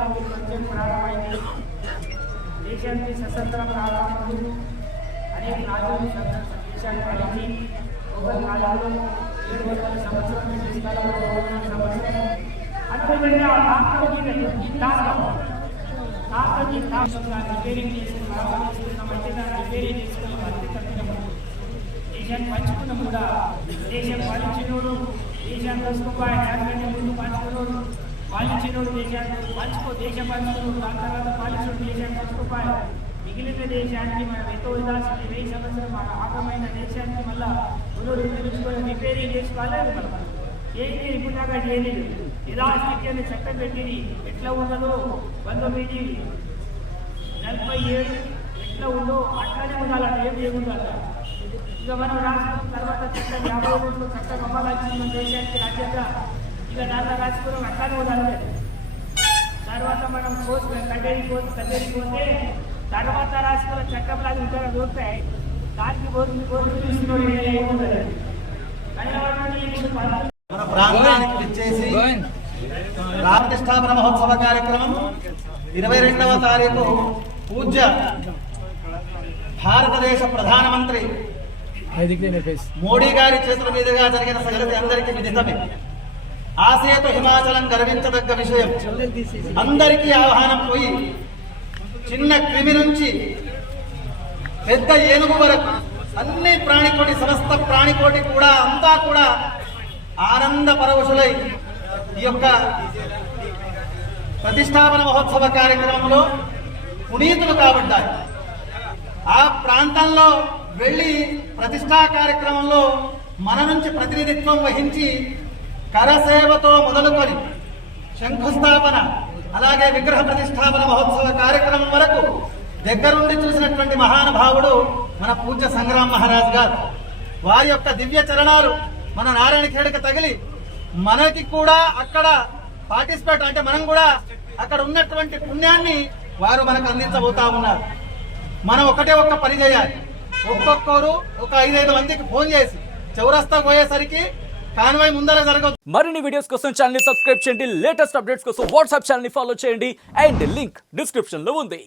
పరిచయం ప్రారంభమైంది. దేశానికి స్వతంత్రం రాకముందు అనేక రాజులు దేశాన్ని పాలించి ఒక కాలంలో 700 సంవత్సరం బ్రిటిష్ కాలంలో 100 సంవత్సరం అదేవిధంగా రిపేరింగ్ చేసుకుని దేశాన్ని పంచుకున్నాం కూడా. దేశం పాలించినోడు దేశాన్ని చూసుకోవాలి, దానికంటే ముందు పంచుకున్నాడు పాలించినోడు దేశాన్ని దేశం పంచుకున్నాడు, దాని తర్వాత పాలించినోడు దేశాన్ని పంచుకోవాలి. మిగిలిన దేశానికి మనం ఎంతో విధాల్సిన 1000 సంవత్సరం మన ఆగమైన దేశానికి మళ్ళీ పునరుద్ధరించుకొని రిపేరింగ్ చేసుకోవాలి. మనం ఏది ఇప్పుడు దాకా చేయలేదు. యథాస్థితి అనే చట్టం పెట్టింది ఎట్లా ఉన్నదో 1947 ఎట్లా ఉందో అట్లానే ఉండాలంటే ఏం చేయకూడదు. ఇక మనం రాసుకున్న తర్వాత చట్టం 52 చట్టం అమలాల్సిన దేశానికి రాజ్యంగా ఇక దాంట్లో రాసుకున్నాం అట్లానే ఉండాలి. తర్వాత మనం కచేరీ పోతే తర్వాత రాసుకున్న చట్టంలో అది ఉంటారో దొరుకుతాయి. దానికి మన ప్రాంతానికి విచ్చేసి ప్రాతిష్టాపన మహోత్సవ కార్యక్రమం 22వ తారీఖు పూజ్య భారతదేశ ప్రధానమంత్రి మోడీ గారి చేతుల మీదుగా జరిగిన సంగతి అందరికీ విదితమే. ఆసేతు హిమాచలం గర్వించదగ్గ విషయం. అందరికీ ఆహ్వానం పోయి చిన్న క్రిమి నుంచి పెద్ద ఏనుగు వరకు అన్ని ప్రాణికోటి సమస్త ప్రాణికోటి కూడా అంతా కూడా ఆనంద పరవశులై ఈ యొక్క ప్రతిష్టాపన మహోత్సవ కార్యక్రమంలో పునీతులు కాబడ్డాయి. ఆ ప్రాంతంలో వెళ్ళి ప్రతిష్టా కార్యక్రమంలో మన నుంచి ప్రతినిధిత్వం వహించి కరసేవతో మొదలుకొని శంకుస్థాపన అలాగే విగ్రహ ప్రతిష్టాపన మహోత్సవ కార్యక్రమం వరకు దగ్గరుండి చూసినటువంటి మహానుభావుడు మన పూజ్య సంగ్రామ్ మహారాజ్ గారు. వారి యొక్క దివ్య చరణాలు మన నారాయణ ఖేడ్కి తగిలి మనకి కూడా అక్కడ పార్టిసిపేట్ అంటే మనం కూడా అక్కడ ఉన్నటువంటి పుణ్యాన్ని వారు మనకు అందించబోతా ఉన్నారు. మనం ఒక్క పని చేయాలి. ఒక్కొక్కరు ఒక 5-5 మందికి ఫోన్ చేసి చౌరస్తా పోయేసరికి కాన్వాయ్ ముందర జరగదు. మరిన్ని వీడియోస్ కోసం ఛానల్ ని సబ్స్క్రైబ్ చేయండి. లేటెస్ట్ అప్డేట్స్ కోసం వాట్సాప్ ఛానల్ ని ఫాలో చేయండి. అండ్ లింక్ డిస్క్రిప్షన్ లో ఉంది.